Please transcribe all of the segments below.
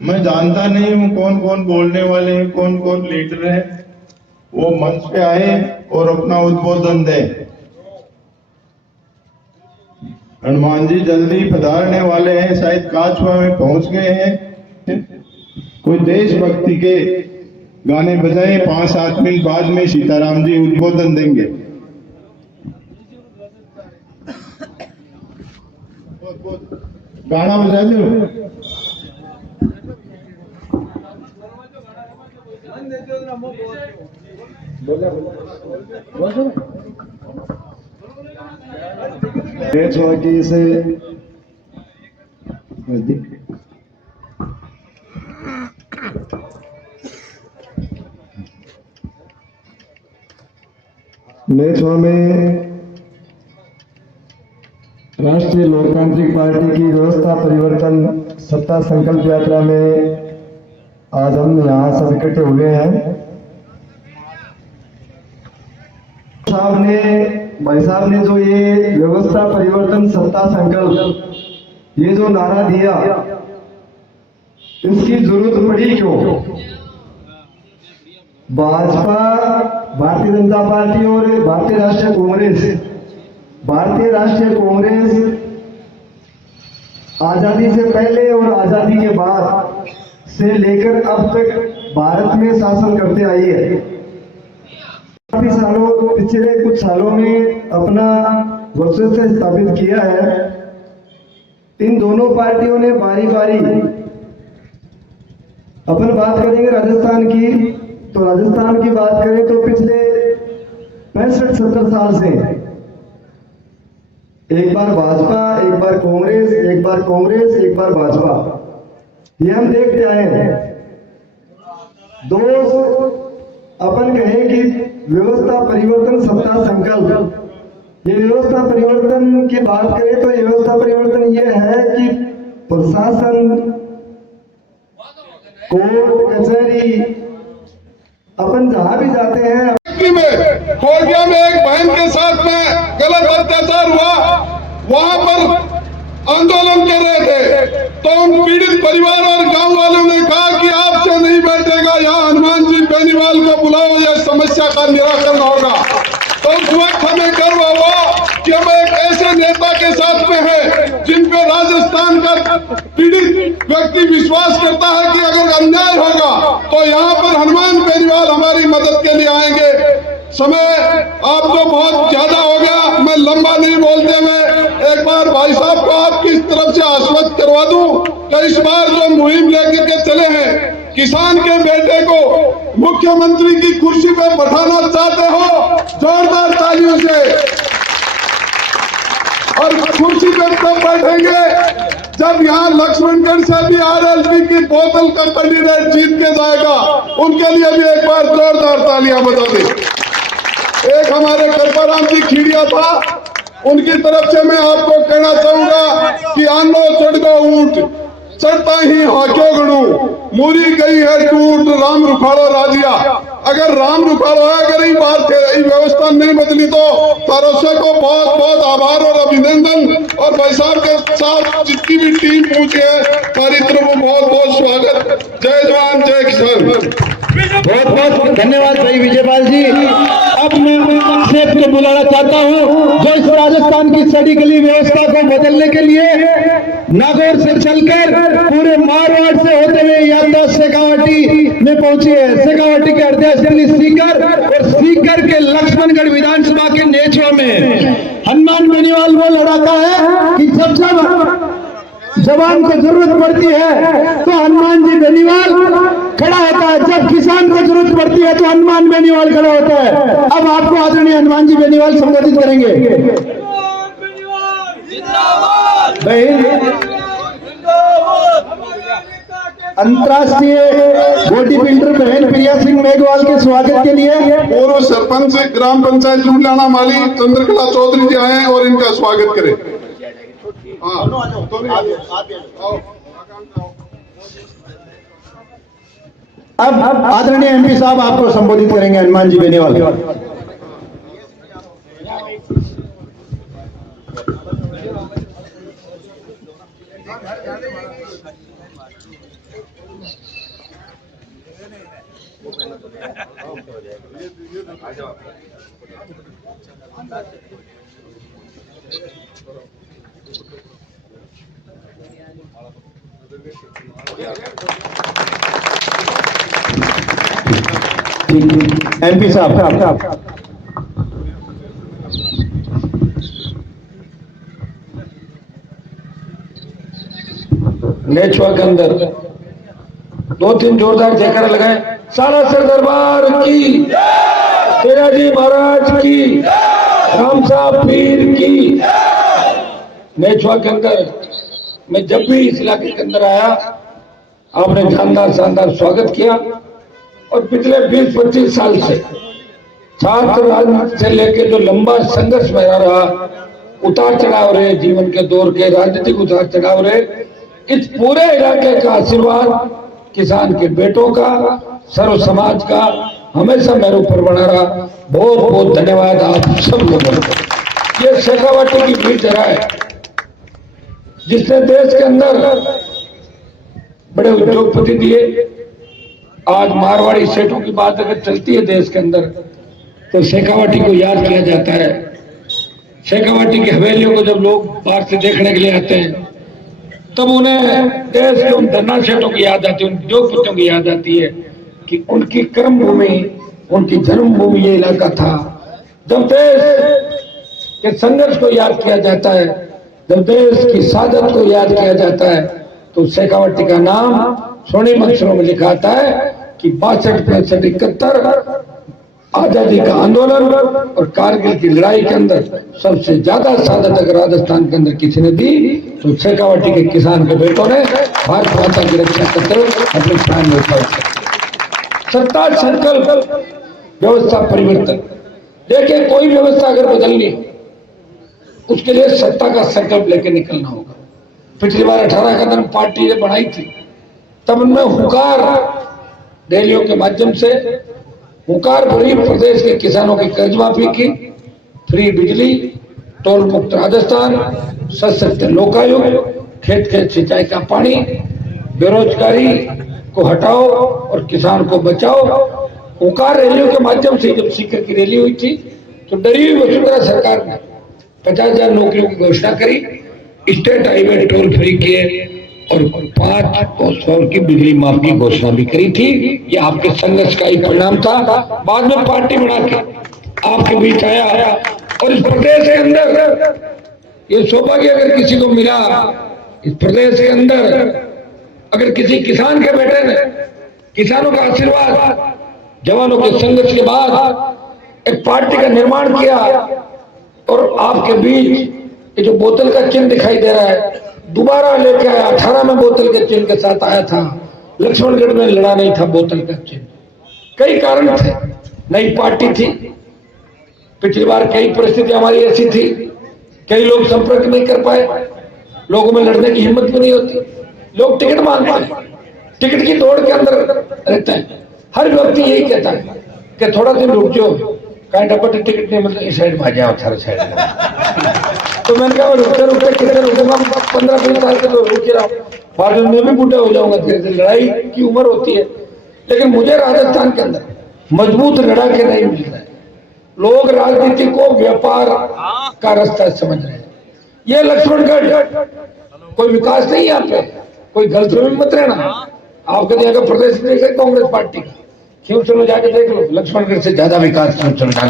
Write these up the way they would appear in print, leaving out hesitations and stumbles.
मैं जानता नहीं हूं कौन कौन बोलने वाले हैं, कौन कौन लीडर है। वो मंच पे आए और अपना उद्बोधन दें। हनुमान जी जल्दी पधारने वाले हैं, शायद काचवा में पहुंच गए हैं। कोई देशभक्ति के गाने बजाए, 5-7 मिनट बाद में सीताराम जी उद्बोधन देंगे। गाना बजा दो। से नेचुआ में राष्ट्रीय लोकतांत्रिक पार्टी की व्यवस्था परिवर्तन सत्ता संकल्प यात्रा में आज हम यहाँ सब इकट्ठे हुए हैं। भाई साहब ने जो ये व्यवस्था परिवर्तन सत्ता संकल्प ये जो नारा दिया, इसकी जरूरत पड़ी क्यों? भाजपा, भारतीय जनता पार्टी और भारतीय राष्ट्रीय कांग्रेस आजादी से पहले और आजादी के बाद से लेकर अब तक भारत में शासन करते आई है। पिछले कुछ सालों में अपना वर्चस्व स्थापित किया है। इन दोनों पार्टियों ने बारी बारी, अपन बात करेंगे राजस्थान की, तो राजस्थान की बात करें तो पिछले 65-70 साल से एक बार भाजपा, एक बार कांग्रेस, एक बार कांग्रेस, एक बार भाजपा, ये हम देखते आए हैं। दोस्त, अपन कहें कि व्यवस्था परिवर्तन सत्ता संकल्प, ये व्यवस्था परिवर्तन की बात करें तो ये व्यवस्था परिवर्तन ये है कि प्रशासन, कोर्ट कचहरी, अपन जहां भी जाते हैं। कोटिया में एक बहन के साथ में गलत अत्याचार हुआ, वहां पर आंदोलन कर रहे थे, तो उन पीड़ित परिवार और गांव वालों ने कहा कि आपसे नहीं बैठेगा, यहाँ हनुमान जी बेनीवाल को बुलाओ, यह समस्या का निराकरण होगा। तो उस वक्त हमें गर्व हुआ कि हम एक ऐसे नेता के साथ में है जिन पे राजस्थान का पीड़ित व्यक्ति विश्वास करता है कि अगर अन्याय होगा तो यहाँ पर हनुमान बेनीवाल हमारी मदद के लिए आएंगे। समय आप तो बहुत ज्यादा हो गया, मैं लंबा नहीं बोलते, मैं एक बार भाई साहब को आपकी तरफ से आश्वस्त करवा दूं कि इस बार जो मुहिम लेकर के चले हैं, किसान के बेटे को मुख्यमंत्री की कुर्सी पर बैठाना चाहते हो, जोरदार तालियों से। और कुर्सी पर तब बैठेंगे जब यहाँ लक्ष्मणगढ़ से भी आरएलपी की बोतल का कैंडिडेट जीत के जाएगा, उनके लिए भी एक बार जोरदार तालियां बजा दें। एक हमारे कृपाराम जी खीड़िया था, उनकी तरफ से मैं आपको कहना चाहूंगा कि आनो चढ़ गो ऊंट, चढ़ता ही हाक्यो गणू, मूरी गई है टूट, राम रुखाड़ो राजिया। अगर राम रुखाड़ो है, अगर ये बात व्यवस्था नहीं बदली तो तारोसे को बहुत बहुत आभार और अभिनंदन। और भाई साहब के साथ जितनी भी टीम पहुंची है, हमारी तरफ बहुत बहुत स्वागत। जय जवान जय किसान। बहुत बहुत धन्यवाद भाई विजयपाल जी। अब मैं सेठ को बुलाना चाहता हूं जो इस राजस्थान की सड़ी गली व्यवस्था को बदलने के लिए नागौर से चलकर पूरे मारवाड़ से होते हुए यात्रा शेखावाटी में पहुंची है। शेखावाटी के अध्यक्ष सीकर और सीकर के लक्ष्मणगढ़ विधानसभा के नेचुआ में हनुमान बेनीवाल वो लड़ाका है कि जब जब जवान को जरूरत पड़ती है तो हनुमान जी बेनीवाल खड़ा होता है, जब किसान को जरूरत पड़ती है तो हनुमान बेनीवाल खड़ा होता है। अब आपको आदरणीय हनुमान जी बेनीवाल संबोधित करेंगे। अंतर्राष्ट्रीय बॉडी बिल्डर बहन प्रिया सिंह मेघवाल के स्वागत के लिए पूर्व सरपंच ग्राम पंचायत लुधियाना माली चंद्रकला चौधरी जी आए और इनका स्वागत करें। अब आदरणीय एमपी साहब आपको संबोधित करेंगे हनुमान जी बेनीवाल। MP साहब नेचुआ के अंदर 2-3 जोरदार जयकारा लगाए। सालासर दरबार की, तेरा जी महाराज की, राम साहब पीर की। नेचुआ के अंदर मैं जब भी इस इलाके के अंदर आया, आपने शानदार शानदार स्वागत किया। और पिछले 20-25 साल से छात्र राजनीति से लेके जो लंबा संघर्ष मेरा रहा, उतार चढ़ाव रहे, जीवन के दौर के राजनीतिक उतार चढ़ाव रहे, इस पूरे इलाके का आशीर्वाद किसान के बेटों का, सर्व समाज का हमेशा मेरे ऊपर बना रहा। बहुत बहुत धन्यवाद आप सब लोगों को। ये शेखावाटी की भीड़ जरा है जिसने देश के अंदर बड़े उद्योगपति दिए। आज मारवाड़ी सेठों की बात अगर चलती है देश के अंदर, तो शेखावाटी को याद किया जाता है। शेखावाटी की हवेलियों को जब लोग बाहर से देखने के लिए आते हैं, तब उन्हें देश के उन धन्ना सेठों की याद आती है, उन उद्योगपतियों की याद आती है कि उनकी कर्म भूमि, उनकी जन्मभूमि ये इलाका था। जब देश के संघर्ष को याद किया जाता है, जब देश की सादत को याद किया जाता है, तो शेखावाटी का नाम स्वर्णिम अक्षरों में लिखा आता है कि 62, 65, 71 आजादी का आंदोलन और कारगिल की लड़ाई के अंदर सबसे ज्यादा सादत अगर राजस्थान के अंदर किसी ने दी, तो शेखावाटी के किसान के बेटों ने भारत माता की रक्षा करते हुए अपने प्राण न्यौछावर किए। सत्ता संकल्प, व्यवस्था परिवर्तन। देखिए, कोई व्यवस्था अगर बदलनी, उसके लिए सत्ता का संकल्प लेकर निकलना होगा। पिछली बार 18 कदम पार्टी ने बनाई थी, तब उनमें हुकार रैलियों के माध्यम से हुकार भरी प्रदेश के किसानों की कर्ज माफी की, फ्री बिजली, टोल मुक्त राजस्थान, सशक्त लोकायुक्त, खेत खेत सिंचाई का पानी, बेरोजगारी को हटाओ और किसान को बचाओ। हुकार रैलियों के माध्यम से जब सीकर की रैली हुई थी, तो डरी हुई वसुंधरा सरकार ने 50,000 नौकरियों की घोषणा करी, स्टेट हाईवे टोल फ्री किए और 500 की बिजली माफ की घोषणा भी करी थी। ये आपके संघर्ष का ही परिणाम था। बाद में पार्टी बना के आपके बीच आया और इस प्रदेश के अंदर ये सौभाग्य अगर किसी को मिला, इस प्रदेश के अंदर अगर किसी किसान के बेटे ने, किसानों का आशीर्वाद, जवानों के संघर्ष के बाद एक पार्टी का निर्माण किया और आपके बीच ये जो बोतल का चिन्ह दिखाई दे रहा है, दोबारा लेके आया। 18 में बोतल के चिन्ह के साथ आया था, लक्ष्मणगढ़ में लड़ा नहीं था बोतल का चिन्ह। कई कारण थे, नई पार्टी थी, पिछली बार कई परिस्थिति हमारी ऐसी थी, कई लोग संपर्क नहीं कर पाए, लोगों में लड़ने की हिम्मत भी नहीं होती, लोग टिकट मांगते हैं, टिकट की दौड़ के अंदर रहते हैं। हर व्यक्ति यही कहता है कि थोड़ा दिन रुक जाओ, कहीं डपट टिकट नहीं मतलब इस साइड में आ जाओ, सारे साइड में। तो मैंने कहा रुकते रुकते कितने रुकूंगा, 15-20 साल के तो रुक ही रहा हूँ, बाद में मैं भी बूढ़ा हो जाऊंगा धीरे धीरे, लड़ाई की उम्र होती है। लेकिन मुझे राजस्थान के अंदर मजबूत लड़ाके नहीं मिल रहे। लोग राजनीति को व्यापार का रास्ता समझ रहे हैं। ये लक्ष्मणगढ़ कोई विकास नहीं है, यहाँ पे कोई गलतफहमी मत रहना। आपके देखा प्रदेश देखे कांग्रेस पार्टी का, क्यों चलो जाके देख लो, लक्ष्मणगढ़ से ज्यादा विकास क्यों चल रहा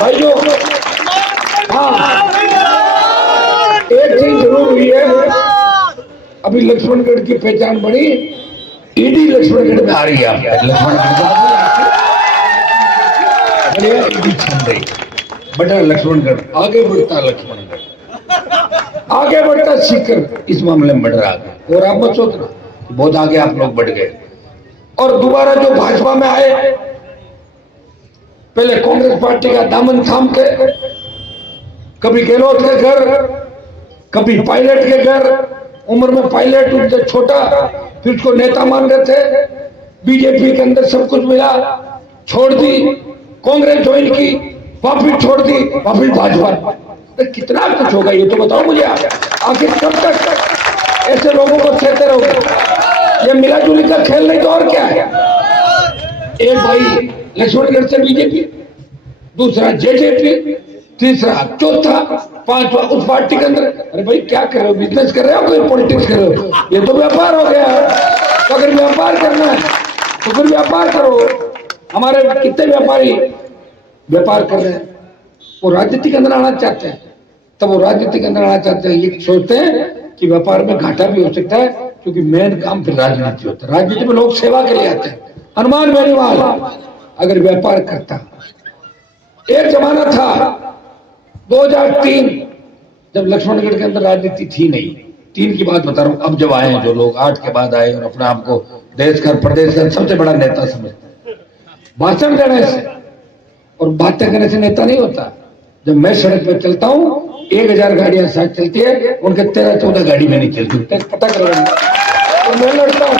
भाई। जो हाँ, एक चीज जरूर हुई है, अभी लक्ष्मणगढ़ की पहचान बनी, ईडी लक्ष्मणगढ़ में आ रही है। लक्ष्मणगढ़ ईडी छन रही, बड़ा लक्ष्मणगढ़ आगे बढ़ता, लक्ष्मणगढ़ आगे बढ़ता, सीकर इस मामले में बढ़ रहा है। और आप मत सोचना बहुत आगे आप लोग बढ़ गए। और दोबारा जो भाजपा में आए, पहले कांग्रेस पार्टी का दामन थाम के, कभी गहलोत के घर, कभी पायलट के घर, उम्र में पायलट उनसे छोटा, फिर उसको नेता मान रहे थे। बीजेपी के अंदर सब कुछ मिला, छोड़ दी, कांग्रेस ज्वाइन की, वापिस छोड़ दी, वापिस भाजपा। तो कितना कुछ होगा ये तो बताओ मुझे। आखिर कब तक ऐसे लोगों को सहते रहोगे? ये मिला जुली का खेल नहीं तो और क्या है। एक भाई लक्ष्मणगढ़ से बीजेपी, दूसरा जेजेपी, तीसरा, चौथा, पांचवा उस पार्टी के अंदर। अरे भाई क्या कर रहे हो, बिजनेस कर रहे हो कोई पॉलिटिक्स कर रहे हो? ये तो व्यापार हो गया। तो अगर व्यापार करना है तो फिर व्यापार करो। हमारे कितने व्यापारी व्यापार कर रहे हैं, वो राजनीति के अंदर आना चाहते हैं, तब वो राजनीति के अंदर आना चाहते हैं, ये सोचते हैं कि व्यापार में घाटा भी हो सकता है, क्योंकि मेन काम फिर राजनीति होता है। राजनीति में लोग सेवा के लिए आते हैं। हनुमान बेनीवाल अगर व्यापार करता, एक जमाना था 2003 जब लक्ष्मणगढ़ के अंदर राजनीति थी नहीं, 3 की बात बता रहा हूं, अब जब आए हैं जो लोग 8 के बाद आए और अपने आप को देश का प्रदेश का सबसे बड़ा नेता समझते हैं। भाषण देने से और बातें करने से नेता नहीं होता। जब मैं सड़क पर चलता हूँ 1000 गाड़ियां साथ चलती है, उनके 13-14 गाड़ी में नहीं चलती, पता करो। तो मैं लड़ता हूँ,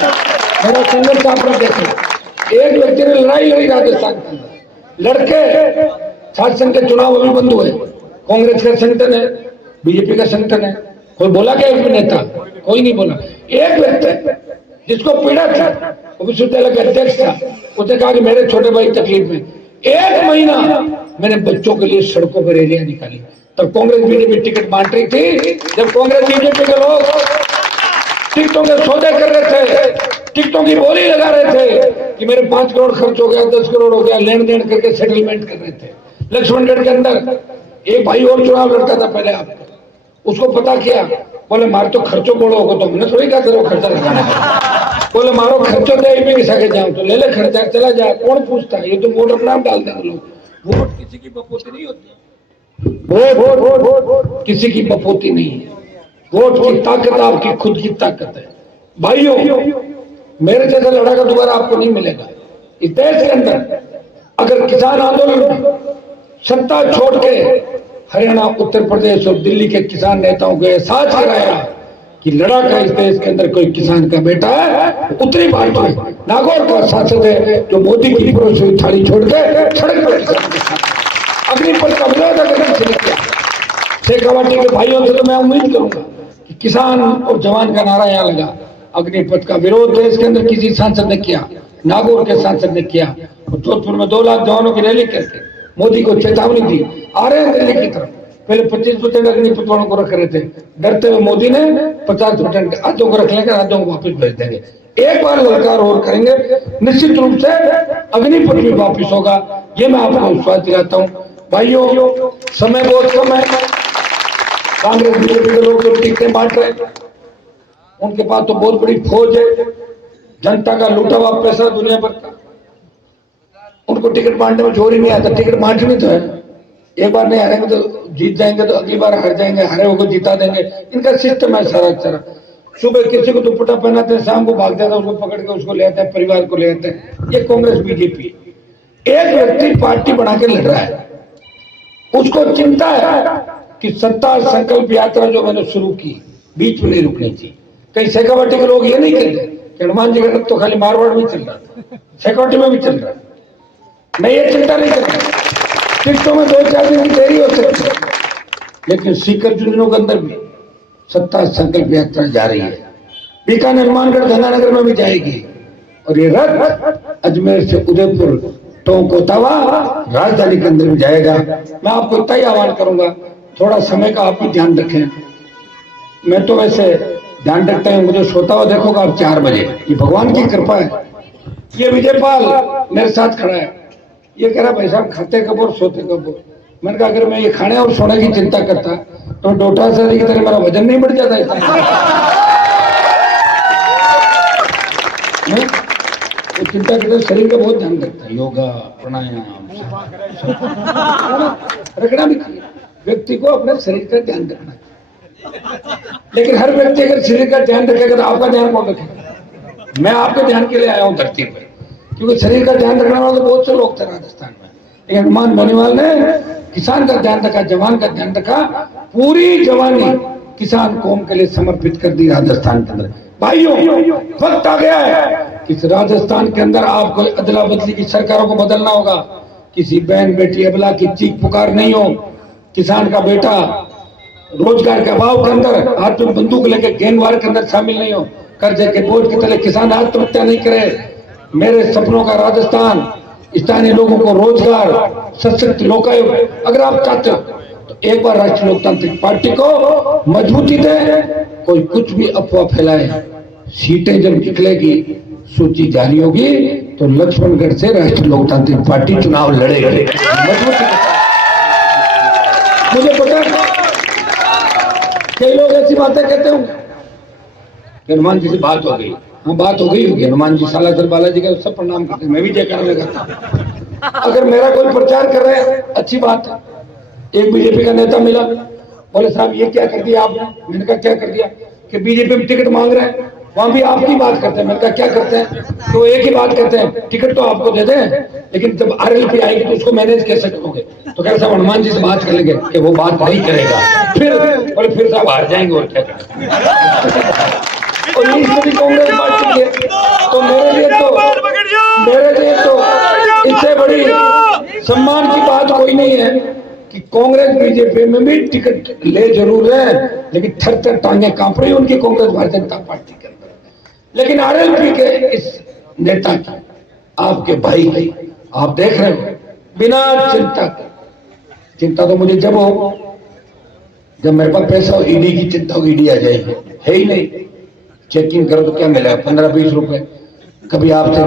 मेरा संघर्ष आपने देखा। एक व्यक्ति ने लड़ाई लड़ी राजस्थान के अंदर, लड़के शासन के चुनाव अभी बंद हुए, कांग्रेस का संगठन है, बीजेपी का संगठन है, कोई बोला क्या एक भी नेता? कोई नहीं बोला। एक व्यक्ति जिसको पीड़ा था, वो विश्वविद्यालय का अध्यक्ष था, उसने कहा कि मेरे छोटे भाई तकलीफ में, 1 महीना मैंने बच्चों के लिए सड़कों पर रैलियां निकाली। तब कांग्रेस बीजेपी टिकट बांट रही थी, जब कांग्रेस बीजेपी के लोग टिकटों के सौदे कर रहे थे, टिकटों की बोली लगा रहे थे कि मेरे 5 करोड़ खर्च हो गया, 10 करोड़ हो गया, लेन देन करके सेटलमेंट कर रहे थे। लक्ष्मणगढ़ के अंदर एक भाई और चुनाव लड़ता था पहले, आपको उसको पता किया, बोले मारे तो खर्चो बोलो होगा, तो हमने थोड़ी कहा तेरे खर्चा लगाने का, बोले मारो खर्चो दे भी सके जाऊं तो ले ले खर्चा, चला जाए, कौन पूछता है? ये तो वोट अपना डाल देंगे लोग। वोट किसी की बपोती नहीं होती, वोट किसी की बपोती नहीं है। वोट की ताकत आपकी खुद की ताकत है। भाइयों, मेरे जैसा लड़का दोबारा आपको नहीं मिलेगा इस देश के अंदर। अगर किसान आंदोलन में सत्ता छोड़ के हरियाणा, उत्तर प्रदेश और दिल्ली के किसान नेताओं को एहसास कराया कि लड़ाका इस देश के अंदर कोई किसान का बेटा है, उतनी बात है। नागौर का सांसद है जो मोदी की परोसी हुई थाली छोड़ के सड़क पर किसान के साथ अग्निपथ का विरोध अगर किसी ने किया, शेखावाटी के भाइयों से तो मैं उम्मीद करूंगा कि किसान और जवान का नारा यहाँ लगा। अग्निपथ का विरोध देश के अंदर किसी सांसद ने किया, नागौर के सांसद ने किया, और जोधपुर में 2 लाख जवानों की रैली करके मोदी को चेतावनी दी, आ रहे हैं दिल्ली की तरफ। पहले 25% अग्निपथ वालों को रख रहे थे, डरते हुए मोदी ने 50% आधों को रख लेंगे, आधों को वापस भेज देंगे। एक बार ललकार और करेंगे, निश्चित रूप से अग्निपथ भी वापिस होगा, ये मैं आपको विश्वास दिलाता हूँ। भाइयों, समय बहुत कम है। कांग्रेस बीजेपी के लोग जो टिकटें बांट रहे हैं, उनके पास तो बहुत बड़ी फौज है, जनता का लूटा हुआ पैसा दुनिया भर का, उनको टिकट बांटने में जोर ही नहीं आता। टिकट बांटनी तो है, एक बार नहीं हारेंगे तो जीत जाएंगे, तो अगली बार हार जाएंगे, हारे होकर जिता देंगे। इनका सिस्टम है सारा। सुबह किसी को दुपट्टा पहनाते हैं, शाम को भाग जाता है, उसको पकड़ के उसको ले आते हैं, परिवार को ले आते हैं। ये कांग्रेस बीजेपी। एक व्यक्ति पार्टी बना के लड़ रहा है, उसको चिंता है कि सत्ता संकल्प यात्रा जो मैंने शुरू की बीच में नहीं रुकनी थी। कई शेखावाटी के लोग ये नहीं कहते कि हनुमान जी का रथ तो खाली मारवाड़ में चल रहा था, शेखावाटी में भी चल रहा है। मैं ये चिंता नहीं करता, टिकटों में 2-4 दिन की देरी हो सकती है, लेकिन सीकर चुनाव के अंदर भी सत्ता संकल्प यात्रा जा रही है। बीकानेर, हनुमानगढ़, गंगानगर में भी जाएगी, और ये रथ अजमेर से उदयपुर, टोंक, ओटावा, राजधानी के अंदर भी जाएगा। मैं आपको इतना ही आह्वान करूंगा, थोड़ा समय का आप भी ध्यान रखें। मैं तो वैसे ध्यान रखता हूं, मुझे सोता हुआ देखोगा आप 4 बजे, ये भगवान की कृपा है। ये विजयपाल मेरे साथ खड़ा है, ये कह रहा भाई साहब खाते कब और सोते कब। मैंने कहा अगर मैं ये खाने और सोने की चिंता करता तो डोटा से की तरह मेरा वजन नहीं बढ़ जाता इतना। तो चिंता करते शरीर का बहुत ध्यान रखता है, योगा, प्राणायाम रखना भी चाहिए। व्यक्ति को अपने शरीर का ध्यान रखना चाहिए, लेकिन हर व्यक्ति अगर शरीर का ध्यान रखेगा तो आपका ध्यान कौन रखेगा? मैं आपके ध्यान के लिए आया हूँ धरती पर, क्योंकि शरीर का ध्यान रखने वाले तो बहुत से लोग थे राजस्थान में, लेकिन हनुमान बेनीवाल ने किसान का ध्यान रखा, जवान का ध्यान रखा, पूरी जवानी किसान कौम के लिए समर्पित कर दी राजस्थान के अंदर। भाइयों, वक्त आ गया है कि राजस्थान के अंदर आपको अदला बदली की सरकारों को बदलना होगा। किसी बहन बेटी अबला की चीख पुकार नहीं हो, किसान का बेटा रोजगार के अभाव के अंदर हाथ में बंदूक लेकर गेंदवार के अंदर शामिल नहीं हो, कर्जे के बोझ की तरह किसान आत्महत्या नहीं करे, मेरे सपनों का राजस्थान, स्थानीय लोगों को रोजगार, सशक्त लोकायुक्त अगर आप चाहते हो तो एक बार राष्ट्रीय लोकतांत्रिक पार्टी को मजबूती दे। कोई कुछ भी अफवाह फैलाए, सीटें जब निकलेगी, सूची जारी होगी तो लक्ष्मणगढ़ से राष्ट्रीय लोकतांत्रिक पार्टी चुनाव लड़ेगी मजबूती। मुझे पता है कई लोग ऐसी बातें कहते होंगे कि हनुमान जी से बात हो गई। हाँ, बात हो गई होगी, हनुमान जी सालासर बालाजी का सब प्रणाम करते हैं, मैं भी जयकारा लगाता हूं। अगर मेरा कोई प्रचार कर रहे हैं अच्छी बात है। एक बीजेपी का नेता मिला, बोले साहब ये क्या कर दिया आपने? मैंने कहा क्या कर दिया? कि बीजेपी में टिकट मांग रहे हैं, वहां भी आपकी बात करते हैं। मैंने कहा क्या करते हैं? तो एक ही बात कहते हैं, टिकट तो आपको दे दें लेकिन जब आरएलपी आएगी तो उसको मैनेज कैसे करोगे? तो कह रहे साहब हनुमान जी से बात कर लेंगे कि वो बात नहीं करेगा। फिर साहब हार जाएंगे और क्या करेंगे? और ये स्थिति कांग्रेस पार्टी की है। तो मेरे लिए तो इससे बड़ी सम्मान की बात कोई नहीं है कि कांग्रेस बीजेपी में भी टिकट ले जरूर है, लेकिन थर थर टांगे कांप रही उनकी कांग्रेस भारतीय जनता पार्टी के अंदर। लेकिन आरएलपी के इस नेता की, आपके भाई की, आप देख रहे हो बिना चिंता के, चिंता तो मुझे जब हो जब मेरे पास पैसा हो, ईडी की चिंता हो, ईडी आ जाएगी, है ही नहीं। चेकिंग करो तो क्या मिला? 15-20 रुपए। कभी आपसे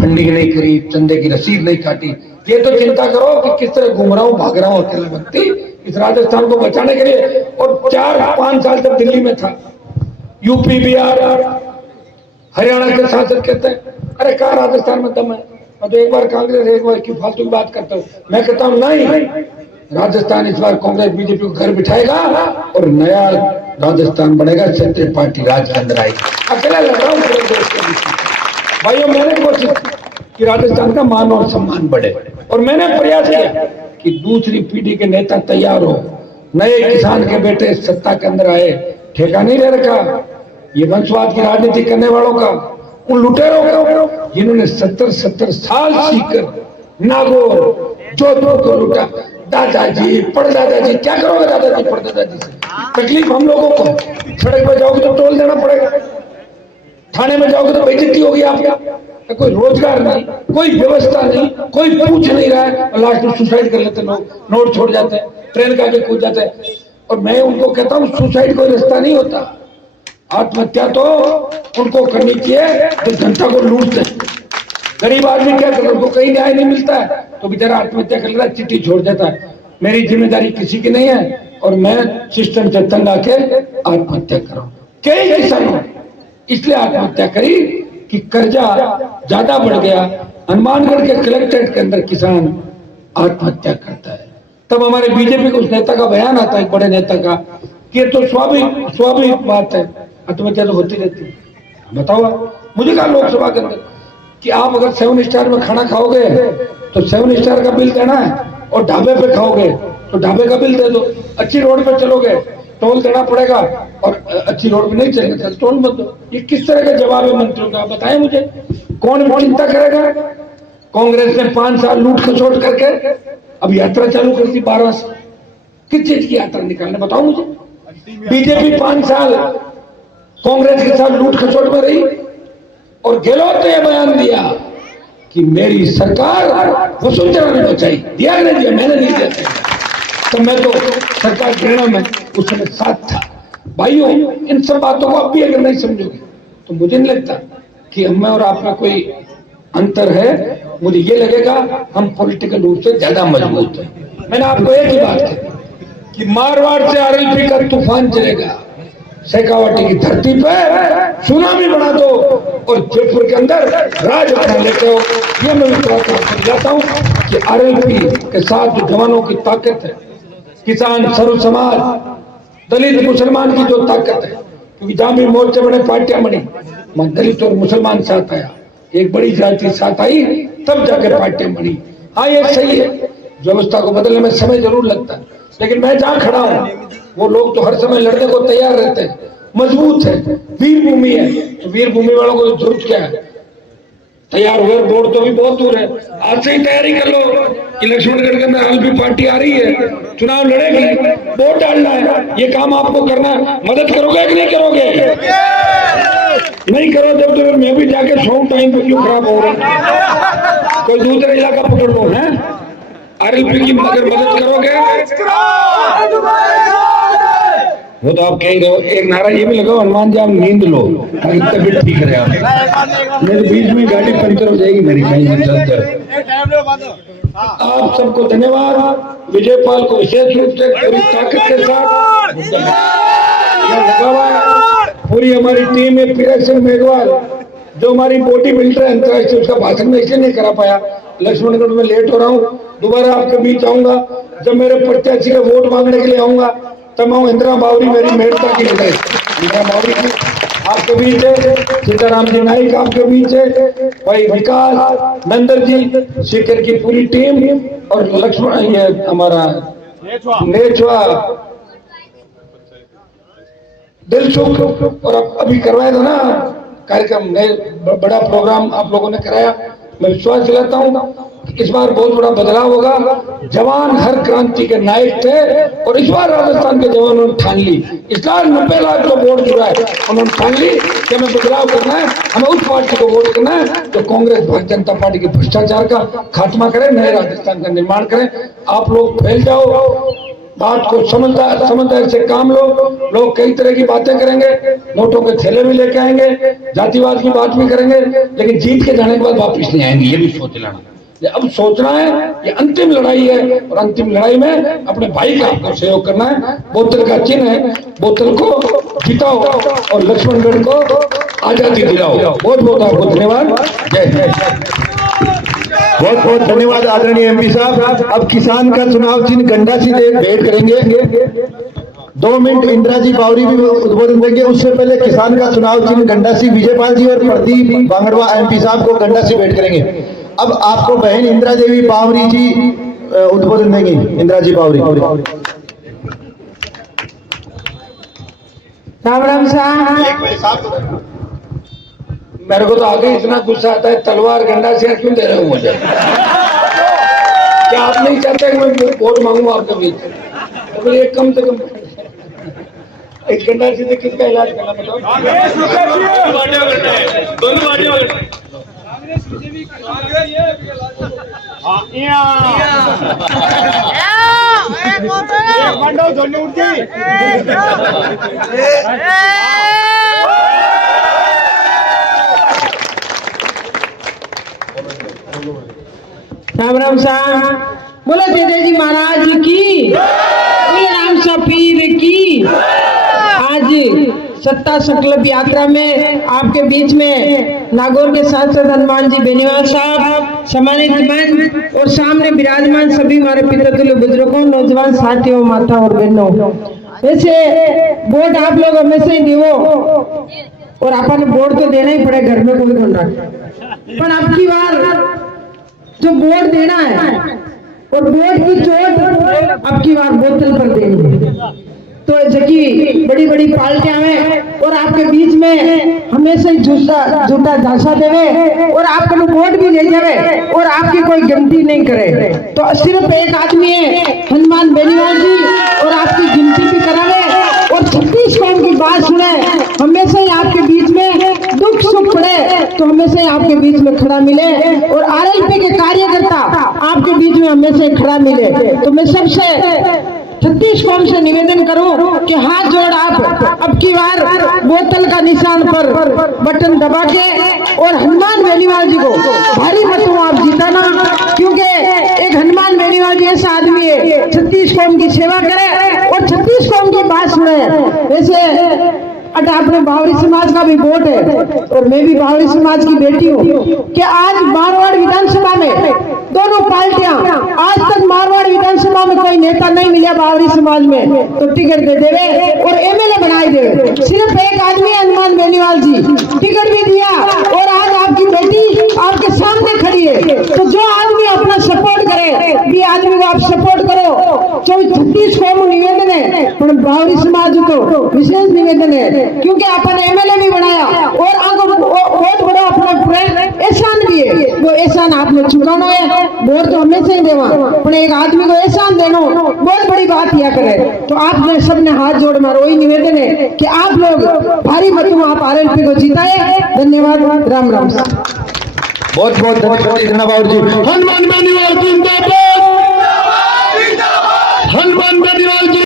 फंडिंग नहीं करी, चंदे की रसीद नहीं काटी। ये तो चिंता करो कि किस तरह घूम रहा हूं, भाग रहा हूं अकेला व्यक्ति इस राजस्थान को बचाने के लिए। और 4-5 साल तक दिल्ली में था, यूपी, बिहार, हरियाणा के सांसद कहते हैं अरे कहाँ राजस्थान में दम है? मैं तो एक बार कांग्रेस, एक बार क्यों फालतू की बात करता हूँ। मैं कहता हूँ नहीं, राजस्थान इस बार कांग्रेस बीजेपी को घर बिठाएगा और नया राजस्थान बनेगा। सत्य पार्टी राज के अंदर आएगी। अकेला लग रहा हूँ पूरे देश के बीच में। भाइयों, मैंने कोशिश कि राजस्थान का मान और सम्मान बढ़े, और मैंने प्रयास किया कि दूसरी पीढ़ी के नेता तैयार हो, नए किसान के बेटे सत्ता के अंदर आए। ठेका नहीं ले रखा ये वंशवाद की राजनीति करने वालों का, उन लुटेरों का जिन्होंने 70 साल सीखकर नागौर, जोधपुर को लूटा। दादाजी, परदादाजी, क्या करोगे दादाजी परदादाजी से? तकलीफ हम लोगों को। सड़क पर जाओगे तो टोल देना पड़ेगा, थाने में जाओगे तो बेइज्जती होगी आपकी। कोई रोजगार नहीं, कोई व्यवस्था नहीं, कोई पूछ नहीं रहा है, और लास्ट में सुसाइड कर लेते लोग, नोट छोड़ जाते हैं, ट्रेन का आगे कूद जाते हैं। और मैं उनको कहता हूँ सुसाइड कोई रास्ता नहीं होता। आत्महत्या तो उनको करनी चाहिए तो जनता को लूटते। गरीब आदमी क्या करता है, उनको कहीं न्याय नहीं मिलता है तो बेचारा आत्महत्या कर लेता है, चिट्ठी छोड़ देता है। मेरी जिम्मेदारी किसी की नहीं है और मैं सिस्टम से तंग आके आत्महत्या कर रहा हूं। कई किसानों इसलिए आत्महत्या करी कि कर्जा ज्यादा बढ़ गया। हनुमानगढ़ के कलेक्ट्रेट के अंदर किसान आत्महत्या करता है, तब हमारे बीजेपी के उस नेता का बयान आता है, एक बड़े नेता का, कि ये तो स्वाभाविक बात है, आत्महत्या तो होती रहती है। बताओ मुझे कहा लोकसभा के अंदर कि आप अगर 7 स्टार में खाना खाओगे तो 7 स्टार का बिल देना है, और ढाबे पे खाओगे तो ढाबे का बिल दे दो। अच्छी रोड पे चलोगे टोल देना पड़ेगा, और अच्छी रोड पे नहीं चलेंगे तो टोल मत दो। ये किस तरह का जवाब है मंत्रियों का? बताएं मुझे, कौन चिंता करेगा? कांग्रेस ने 5 साल लूट खसोट करके अब यात्रा चालू कर दी 12 से। किस चीज की यात्रा निकालने, बताओ मुझे। बीजेपी 5 साल कांग्रेस के साथ लूट खसोट में रही, और गहलोत ने बयान दिया कि मेरी सरकार वसुंधरा ने बचाई। दिया नहीं दिया? मैंने नहीं दिया। तो मैं तो सरकार गिरना में उस समय साथ था। भाइयों, इन सब बातों को अब भी अगर नहीं समझोगे तो मुझे नहीं लगता कि हम में और आप में कोई अंतर है। मुझे ये लगेगा हम पॉलिटिकल रूप से ज्यादा मजबूत है। मैंने आपको एक ही बात कही कि मारवाड़ से आरएलपी का तूफान चलेगा, शेखावाटी की धरती पे सुनामी बना दो और जयपुर के अंदर राज बना लेते हो। ये मैं विश्वास दिलाता हूँ कि आरएलपी के साथ जो जवानों की ताकत है, किसान, सर्व समाज, दलित, मुसलमान की जो ताकत है, क्योंकि जहां भी मोर्चे बने, पार्टियां बनी, दलित और मुसलमान साथ आया, एक बड़ी जाति साथ आई, तब जाकर पार्टियां बनी। हाँ, ये सही है, व्यवस्था को बदलने में समय जरूर लगता है, लेकिन मैं जहां खड़ा हूं वो लोग तो हर समय लड़ने को तैयार रहते हैं, मजबूत है, वीर भूमि है। तो वीर भूमि वालों को जरूरत क्या है? तैयार हो गए, बोर्ड तो भी बहुत दूर है, आज से ही तैयारी कर लो कि लक्ष्मणगढ़ के अंदर आरएलपी पार्टी आ रही है, चुनाव लड़ेगी, वोट डालना है, ये काम आपको करना है। मदद करोगे कि नहीं करोगे? नहीं करो जब तो मैं भी जाके सौ टाइम पे क्यों खराब हो रहा, कोई दूसरा इलाका पकड़ लो है। आरएलपी की अगर मदद करोगे वो तो आप कह रहे हो। एक नारा ये भी लगाओ, हनुमान जी आप नींद लो, तबीयत ठीक है आप, मेरे बीच में गाड़ी पंचर हो जाएगी मेरी कहीं से चलते। आप सबको धन्यवाद। विजयपाल को विशेष रूप से पूरी ताकत के साथ लगा हुआ है। पूरी हमारी टीम में प्रियदर्शन मेघवाल जो हमारी बॉडी बिल्डर है अंतर्राष्ट्रीय, उसका भाषण में इसलिए नहीं करा पाया, लक्ष्मणगढ़ में लेट हो रहा हूँ। दोबारा आपके बीच आऊंगा, जब मेरे प्रत्याशी का वोट मांगने के लिए आऊंगा तब मैं इंदिरा बावरी मेरी मेहरता की इंदिरा बावरी की आपके बीच है, सीताराम जी नाइक आपके बीच है, भाई विकास नंदर जी, शेखर की पूरी टीम और लक्ष्मण ये हमारा नेचवा दिलसुख। और अभी करवाया था ना कार्यक्रम, बड़ा प्रोग्राम आप लोगों ने कराया। मैं विश्वास दिलाता हूँ इस बार बहुत बड़ा बदलाव होगा। जवान हर क्रांति के नायक थे और इस बार राजस्थान के जवानों ने ठान ली, इस बार 90 लाख जो वोट जुड़ा है उन्होंने ठान ली कि हमें बदलाव करना है, हमें उस पार्टी को वोट करना है जो कांग्रेस भारतीय जनता पार्टी के भ्रष्टाचार का खात्मा करे, नए राजस्थान का निर्माण करें। आप लोग फैल जाओ, बात को समझदारी से काम लो। लोग कई तरह की बातें करेंगे, नोटों के थैले भी लेके आएंगे, जातिवाद की बात भी करेंगे, लेकिन जीत के जाने के बाद वापिस नहीं आएंगे, ये भी सोच लेना। अब सोचना है ये अंतिम लड़ाई है और अंतिम लड़ाई में अपने भाई का आपको सहयोग करना है। बोतल का चिन्ह है, बोतल को जिताओ और लक्ष्मणगढ़ को आजादी दिलाओ। बहुत बहुत आपको धन्यवाद। जय जय। बहुत बहुत धन्यवाद आदरणीय एमपी साहब। अब किसान का चुनाव चिन्ह गंडासी से भेंट करेंगे। 2 मिनट इंदिरा जी बावरी भी उद्बोधन देंगे। उससे पहले किसान का चुनाव चिन्ह गंडासी विजयपाल जी और प्रदीप बांगड़वा एमपी साहब को गंडासी भेंट करेंगे। अब आपको बहन इंदिरा देवी बावरी जी उद्बोधन देंगी। इंदिरा जी बावरी। राम राम साहब। मेरे को तो आगे इतना गुस्सा आता है, तलवार गंडासी क्यों दे रहे हो मुझे? क्या आप नहीं चाहते कि मैं वोट मांगूंगा आपके बीच? तो एक कम से कम एक गंडासी से किसका इलाज करना बताओ? राम राम साहब। बोलो देदे जी महाराज की, बोले राम सा पीर की। आज सत्ता संकल्प यात्रा में आपके बीच में नागौर के सांसद हनुमान जी बेनीवाल साहब, सम्मानित मंच और सामने विराजमान सभी हमारे पितृतुल्य बुजुर्गों, नौजवान साथियों, माता और बहनों। वैसे वोट आप लोग हमेशा ही दियो और अपन वोट तो देना ही पड़े, घर में कोई ढूंढा। पर अब की बार जो वोट देना है और वोट की चोट अब की बार बोतल पर देनी है। तो जबकि बड़ी बड़ी पार्टियां हैं और आपके बीच में हमेशा ही झूठा झांसा देवे और आपको वोट भी ले जावे और आपकी कोई गिनती नहीं करे। तो सिर्फ एक आदमी है हनुमान बेनीवाल जी और आपकी गिनती भी करावे और 36 कौम की बात सुने। हमेशा ही आपके बीच में दुख सुख पड़े तो हमेशा ही आपके बीच में खड़ा मिले और आरएलपी के कार्यकर्ता आपके बीच में हमेशा ही खड़ा मिले। तो मैं सबसे 36 कौम से निवेदन करूं कि हाथ जोड़ आप अब की बार बोतल का निशान पर बटन दबा के और हनुमान बेनीवाल जी को भारी मतों आप जिताना, क्योंकि एक हनुमान बेनीवाल जी ऐसा आदमी है 36 कौम की सेवा करे और 36 कौम की बात सुने। वैसे अपने बावरी समाज का भी वोट है और मैं भी बावरी समाज की बेटी हूँ कि आज मारवाड़ विधानसभा में दोनों पार्टियां, आज तक मारवाड़ विधानसभा में कोई नेता नहीं मिला बावरी समाज में, तो टिकट दे देवे और एमएलए बनाए देवे। सिर्फ एक आदमी हनुमान बेनीवाल जी टिकट भी दिया और आज आपकी बेटी आपके सामने खड़ी है। तो जो आदमी अपना सपोर्ट करे भी आदमी को आप सपोर्ट करो। 36 कौम निवेदन है पर बावरी समाज को विशेष निवेदन है, क्योंकि अपन एमएलए भी बनाया और आगे बहुत बड़ा अपना एहसान भी है, वो एहसान आपने चुकाना है। वोट तो हमेशा ही देवा, पर एक आदमी को एहसान देना बहुत बड़ी बात यह करे। तो आपने सबने हाथ जोड़ मारो, वही निवेदन है कि आप लोग भारी मतों में आप आरएलपी को जिताए। धन्यवाद, राम राम। बहुत बहुत धन्यवाद जी। हनुमान